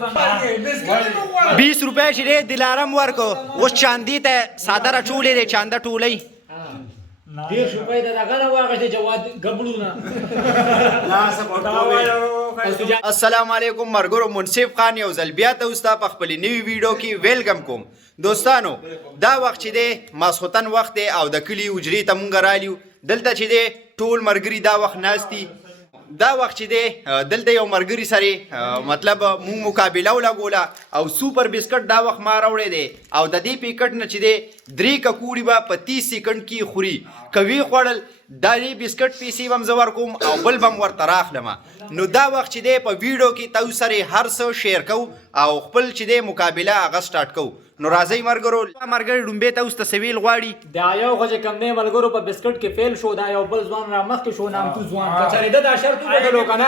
20 روپے چې دی دلارم ورکو اوس چاندي ته ساده راټولې دی چانده ټولۍ 10 روپۍ د دغه نه واغېستې جواد ګبړونه السلام علیکم مرګرو منصف خان یو ځل بیا ته اوس ته په خپلې نوي ویډیو کې ویلکم کوم دوستانو دا وخت چې دی ماسخوتن وخت دی او د کلي حجرې ته مونږ رالیو دلته چې دی ټول ملګري دا وخت ناست دي دا وخت چې دی دلته یو ملګري سره مطلب مونږ مقابله ولګوله او سوپر بسکټ دا وخت ما راوړی دی او د دې پیکټ نه چې دی 3 ککوړي به په 30 سکند کې خوري کوي خوړل دا دې بسکټ پیسې به هم زه ورکوم او بل به هم ورته راخلم نو دا وخت چې دی په ویډیو کې تاسو سره هر څه شیر کوو او خپل چې دی مقابله هغه سټارټ کوو نو راځئ مرګرو مرګري ډومبې ته اوس ته سویل غواړي دا یو خو چې کوم دی ملګرو په بسکټ کې فیل شو دا یو بل ځوان را مخکې شو نامتو ځوان کچاري دا شرط وکړو کنه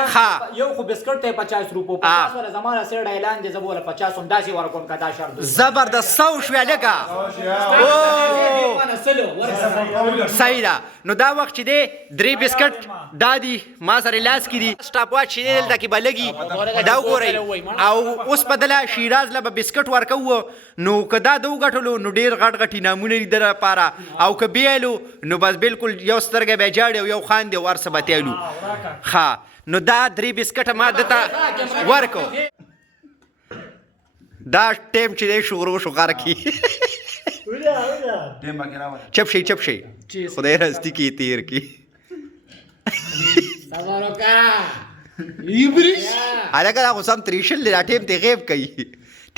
یو خو بسکټ ته 50 روپو 50 ور زمانه سره اعلان دي زبوله 50 هم داسي ورکوم کا دا شرط زبردست سو شو لګه صحیح ده نو دا وخت چې دی 3 بسکټ دادی ما سره لاس کې دي سټاپ واچ چې دلته کې بلګي دا وګورئ او اوس په دله شیراز له بسکټ ورکو نو کدا دو غټلو نو ډیر غټ غټی نامونه دي در پاره او ک بیلو نو بس بالکل یو سترګه به جاړي او یو خان دی ورسه بتیلو ها نو دا 3 بسکټ ما دته ورکو دا ټیم چې دی شروع شو غار کی چپ شي خدای راستی کی تیر کی الګا خو سم تریشل لا ټیم ته غیب کوي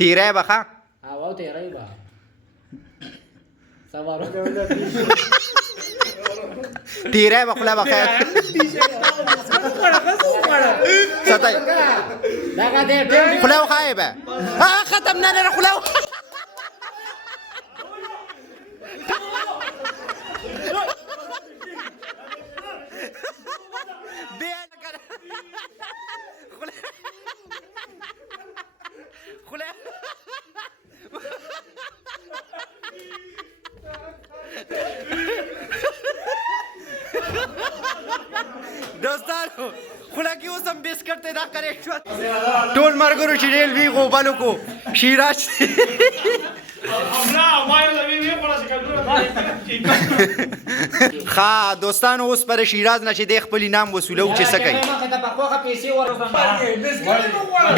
تیرای بخا او تیرای با سوارو تیرای بخلا بخا ستای دغه دې خلاو خایبه ختم نه خلاو دوستانو خوله کې اوس هم بسکټ ته دا کرے شو ټول مرګرو چې ریل وی غوبالو کو شیراز ها دوستانو اوس پر شیراز نه چې د خپل نام وصولو چې سکي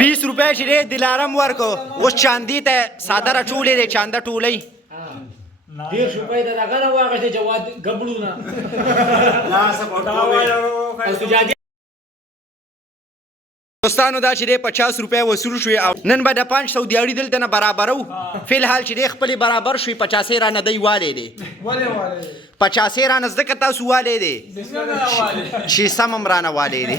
20 روپے چې دلارم ورکو اوس چاندي ته ساده راټولې دی چانده ټولۍ 10 روپۍ د دغه نه واغېستې جواد ګبړونه دوستانو دا چې دی 50 روپۍ وصول شوې او نن به د 500 دیاړي دلته نه برابرو فی الحال چې دی خپلې برابر شوې 50 رانه دی والی دی 50 رانه زده که تاسو والی دی چې سم هم رانه والی دی